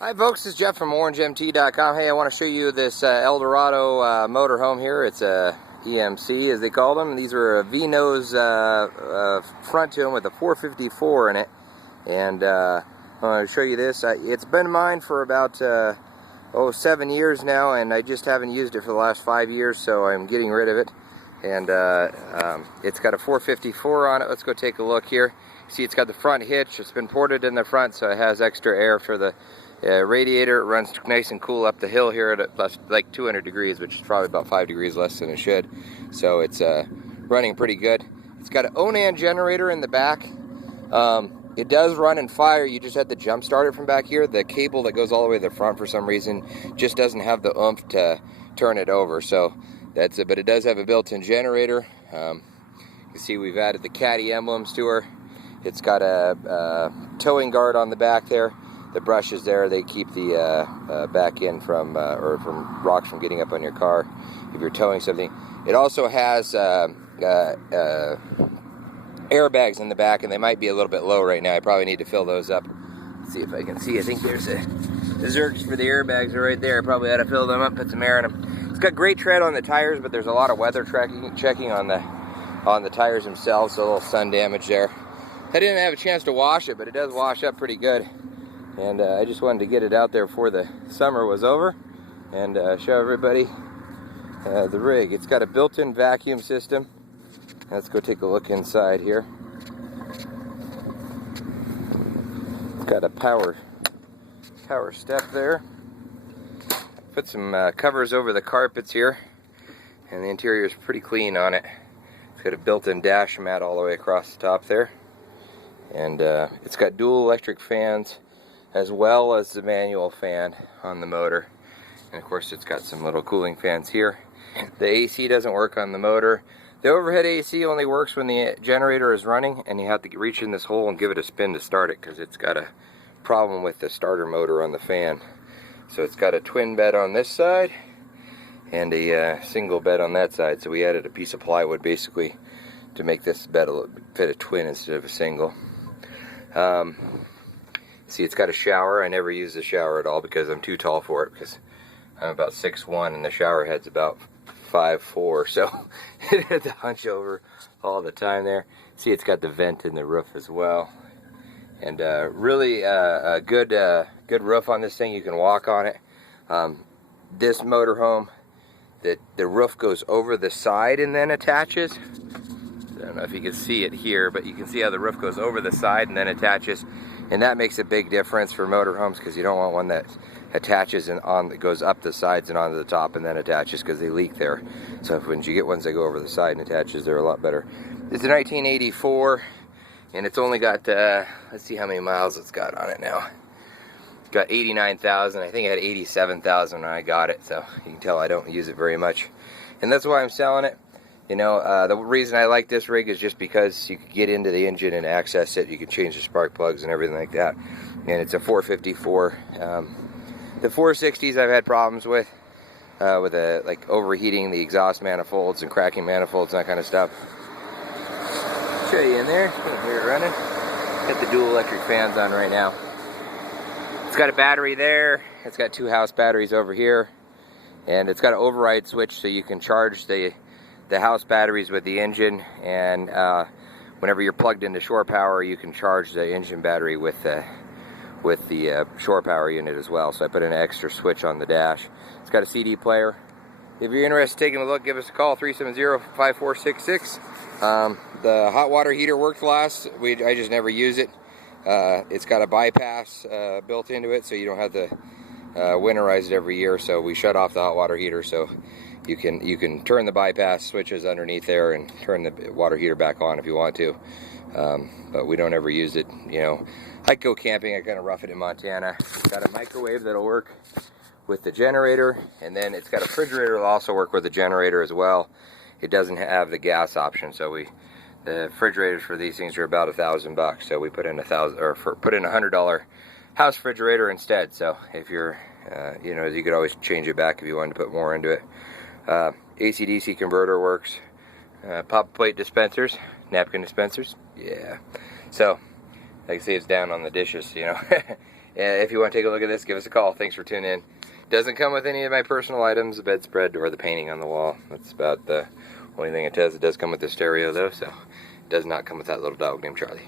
Hi folks, this is Jeff from OrangeMT.com. Hey, I want to show you this Eldorado motorhome here. It's a EMC as they call them. These are a V-nose front to them with a 454 in it. And I want to show you this. It's been mine for about 7 years now, and I just haven't used it for the last 5 years, so I'm getting rid of it. And it's got a 454 on it. Let's go take a look here. See, it's got the front hitch. It's been ported in the front, so it has extra air for the radiator. It runs nice and cool up the hill here at like 200 degrees, which is probably about 5 degrees less than it should. So it's running pretty good. It's got an Onan generator in the back. It does run and fire. You just have to jump start it from back here. The cable that goes all the way to the front for some reason just doesn't have the oomph to turn it over. So that's it. But it does have a built-in generator. You can see we've added the caddy emblems to her. It's got a towing guard on the back there. The brushes there, they keep the back end from rocks from getting up on your car if you're towing something. It also has airbags in the back, and they might be a little bit low right now. I probably need to fill those up. Let's see if I can see. I think there's the zerks for the airbags are right there. I probably ought to fill them up, put some air in them. It's got great tread on the tires, but there's a lot of weather checking on the tires themselves, so a little sun damage there. I didn't have a chance to wash it, but it does wash up pretty good. And I just wanted to get it out there before the summer was over and show everybody the rig. It's got a built-in vacuum system. Let's go take a look inside here. It's got a power step there. Put some covers over the carpets here, and the interior is pretty clean on it. It's got a built-in dash mat all the way across the top there. And it's got dual electric fans as well as the manual fan on the motor. And of course it's got some little cooling fans here. The AC doesn't work on the motor. The overhead AC only works when the generator is running, and you have to reach in this hole and give it a spin to start it because it's got a problem with the starter motor on the fan. So it's got a twin bed on this side and a single bed on that side. So we added a piece of plywood basically to make this bed fit a twin instead of a single. See, it's got a shower. I never use the shower at all because I'm too tall for it, because I'm about 6'1", and the shower head's about 5'4", so it had to hunch over all the time there. See, it's got the vent in the roof as well, and really a good roof on this thing. You can walk on it. This motorhome, the roof goes over the side and then attaches. I don't know if you can see it here, but you can see how the roof goes over the side and then attaches. And that makes a big difference for motorhomes, because you don't want one that attaches and that goes up the sides and onto the top and then attaches, because they leak there. So when you get ones that go over the side and attaches, they're a lot better. It's a 1984, and it's only got, let's see how many miles it's got on it now. It's got 89,000. I think it had 87,000 when I got it, so you can tell I don't use it very much. And that's why I'm selling it. You know, the reason I like this rig is just because you can get into the engine and access it. You can change the spark plugs and everything like that. And it's a 454. The 460s I've had problems with like overheating the exhaust manifolds and cracking manifolds and that kind of stuff. Show you in there. You can hear it running. Got the dual electric fans on right now. It's got a battery there. It's got 2 house batteries over here, and it's got an override switch so you can charge the house batteries with the engine, and whenever you're plugged into shore power, you can charge the engine battery with the shore power unit as well. So I put an extra switch on the dash. It's got a CD player. If you're interested in taking a look, give us a call, 370-5466. The hot water heater worked last. I just never use it. It's got a bypass built into it, so you don't have to winterize it every year. So we shut off the hot water heater, so you can turn the bypass switches underneath there and turn the water heater back on if you want to, but we don't ever use it. You know, I go camping. I kind of rough it in Montana. It's got a microwave that'll work with the generator, and then it's got a refrigerator that'll also work with the generator as well. It doesn't have the gas option, so the refrigerators for these things are about $1,000. So we put in put in a $100 house refrigerator instead. So if you're you know, you could always change it back if you wanted to put more into it. AC/DC converter works. Pop plate dispensers, napkin dispensers, yeah. So, like I say, it's down on the dishes, you know. if you want to take a look at this, give us a call. Thanks for tuning in. Doesn't come with any of my personal items, the bedspread or the painting on the wall. That's about the only thing it does. It does come with the stereo though, so it does not come with that little dog named Charlie.